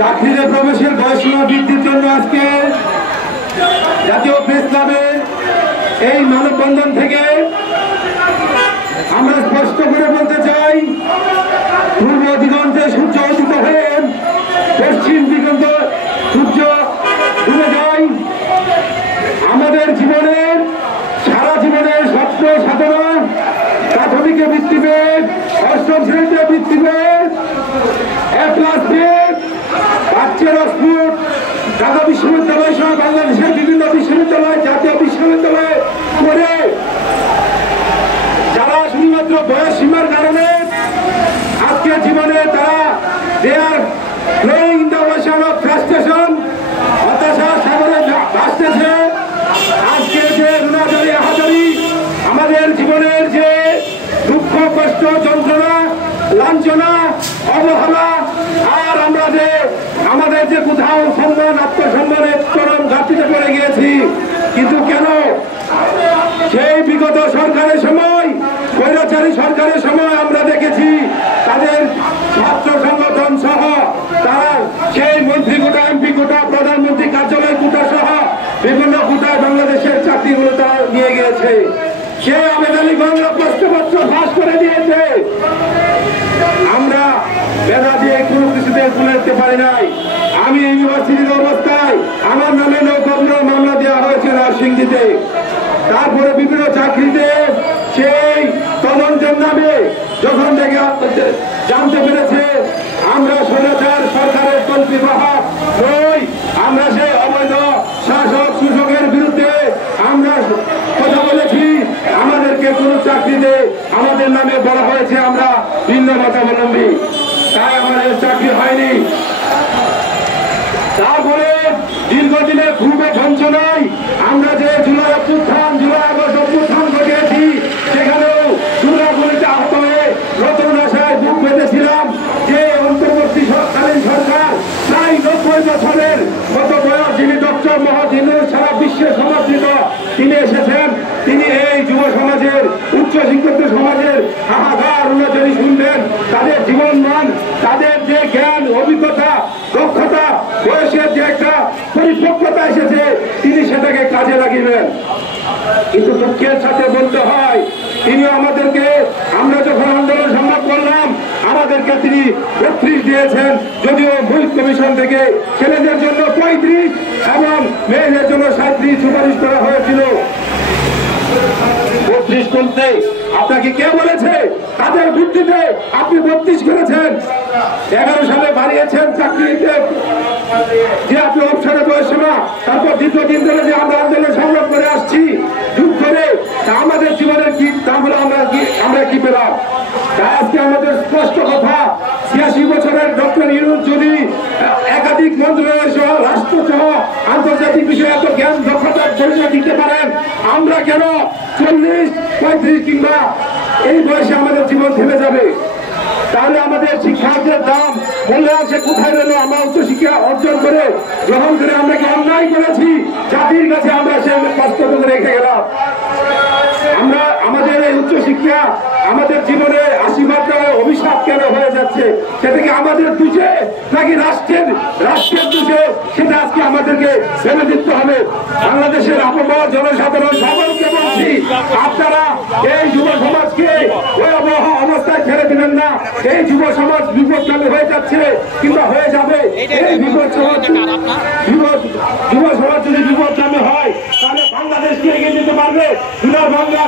চাকরিতে প্রবেশের বয়সসীমা বৃদ্ধির জন্য আজকে জাতীয় প্রেস ক্লাবের এই মানববন্ধন থেকে আমরা স্পষ্ট করে বলতে চাই, পূর্ব দিগন্তে সূর্য উদিত হয়ে পশ্চিম দিগন্তে সূর্য ডুবে যায়। আমাদের জীবনের সারা জীবনের স্বপ্ন সাধনা, প্রাথমিকে ভিত্তিবেদ, অষ্টম শ্রেণীতে ভিত্তিবেদ, বাচ্চার অস্ফুট ঢাকা বিশ্ববিদ্যালয় সহ বাংলাদেশের বিভিন্ন বিশ্ববিদ্যালয়, জাতীয় বিশ্ববিদ্যালয় করে যারা শুধুমাত্র বয়স সীমার কারণে আজকে জীবনে তারা হতাশা সাগরে ভাসতেছে। আজকে যে রুনাজারি আহাজারি আমাদের জীবনের যে দুঃখ কষ্ট যন্ত্রণা লাঞ্ছনা অবহেলা, আর আমরা যে আমাদের যে কোথাও সম্মান আত্মসম্মানের চরম ঘাটতিতে পড়ে গিয়েছি। কিন্তু কেন সেই বিগত সরকারের সময়, স্বৈরাচারী সরকারের সময় আমরা দেখেছি তাদের ছাত্র সংগঠন সহ তারা সেই মন্ত্রী কোটা, এমপি কোটা, প্রধানমন্ত্রী কার্যালয় কোটা সহ বিভিন্ন কোটায় বাংলাদেশের চাকরিগুলো তারা নিয়ে গিয়েছে। সে আবেদনগণ প্রশ্নপত্র ফাঁস করে দিয়েছে। আমরা বেদা দিয়ে কোনো কিছুতে তুলে পারি নাই। আমি ইউনিভার্সিটির অবস্থায় আমার নামে নৌকর্ম মামলা দেওয়া হয়েছে নরসিংদীতে। তারপরে বিভিন্ন চাকরিতে সেই তদন্তের নামে যখন জানতে পেরেছে আমরা স্বৈরাচার সরকারের কল্পিত বাহক নই, আমরা সেই অবৈধ শাসক শোষকের বিরুদ্ধে আমরা কথা বলেছি। আমাদেরকে কোনো চাকরিতে আমাদের নামে বলা হয়েছে আমরা ভিন্ন মতাবলম্বী, তাই আমাদের চাকরি হয়নি। তারপরে দীর্ঘদিনের খুবই ঝঞ্ঝনায় আমরা যে জুলাই অভ্যুত্থান, জুলাই আগস্ট অভ্যুত্থান ঘটিয়েছি, সেখানেও দুর্গাগুলিতে আহত হয়ে নতুন আশায় বুক বেঁধেছিলাম যে অন্তর্বর্তীকালীন সরকার প্রায় 90 বছরের মতো বয়স, যিনি ডক্টর মোহাম্মদ ইউনূস সারা বিশ্বে সমর্থিত, তিনি এসেছেন। তিনি এই যুব সমাজের, উচ্চ শিক্ষিত সমাজের হাহাকার অনুযায়ী শুনবেন, তাদের জীবন মান, তাদের যে জ্ঞান অভিজ্ঞতা দক্ষতা বয়সের যে একটা পরিপক্কতা এসেছে, তিনি সেটাকে কাজে লাগিবেন। কিন্তু দুঃখের সাথে বলতে হয়, তিনি আমাদেরকে, আমরা যখন আন্দোলন সংগ্রাম করলাম আমাদেরকে তিনি 32 দিয়েছেন, যদিও মূল কমিশন থেকে ছেলেদের জন্য 35 এবং মেয়েদের জন্য 37 সুপারিশ করা হয়েছিল। 32 করতে আপনাকে কে বলেছে? তাদের ভিত্তিতে আপনি 32 করেছেন। 11 সালে বাড়িয়েছেন চাকরিতে যে আপনি অবসরে বয়স না, তারপর দীর্ঘদিন ধরে যে আমরা আন্দোলন সংগ্রাম করে আসছি যুগ করে, আমাদের জীবনের কি তাহলে আমরা কি পেলাম? তাই আজকে আমাদের স্পষ্ট কথা, 86 বছরের ডক্টর ইউনূস যদি একাধিক মন্ত্রণালয় সহ রাষ্ট্র সহ আন্তর্জাতিক বিষয়ে এত জ্ঞান দক্ষতার পরিচয় দিতে পারেন, আমরা কেন 40, 35 কিংবা এই বয়সে আমাদের জীবন থেমে যাবে? তাহলে আমাদের শিক্ষার্থীদের দাম মূল্যায়ন সে কোথায় রইল? আমরা উচ্চশিক্ষা অর্জন করে গ্রহণ করে আমরা কি অন্যায় করেছি? জাতির কাছে আমরা সে কষ্ট করে রেখে গেলাম। আমরা আমাদের এই উচ্চশিক্ষা আমাদের জীবনে আশীর্বাদ অভিশাপ কেন হয়ে যাচ্ছে? সেটা কি আমাদের দোষে নাকি রাষ্ট্রের দোষে? সেটা আজকে আমাদেরকে ভেবে দিতে হবে। বাংলাদেশের আবহাওয়া জনসাধারণ সকলকে বলছি, আপনারা এই যুব সমাজকে ওই অবস্থায় ছেড়ে দিবেন না। এই যুব সমাজ বিপদগামী হয়ে যাচ্ছে কিংবা হয়ে যাবে। এই যুব সমাজ যদি বিপদগামী হয় তাহলে বাংলাদেশকে এগিয়ে দিতে পারবে। বাংলা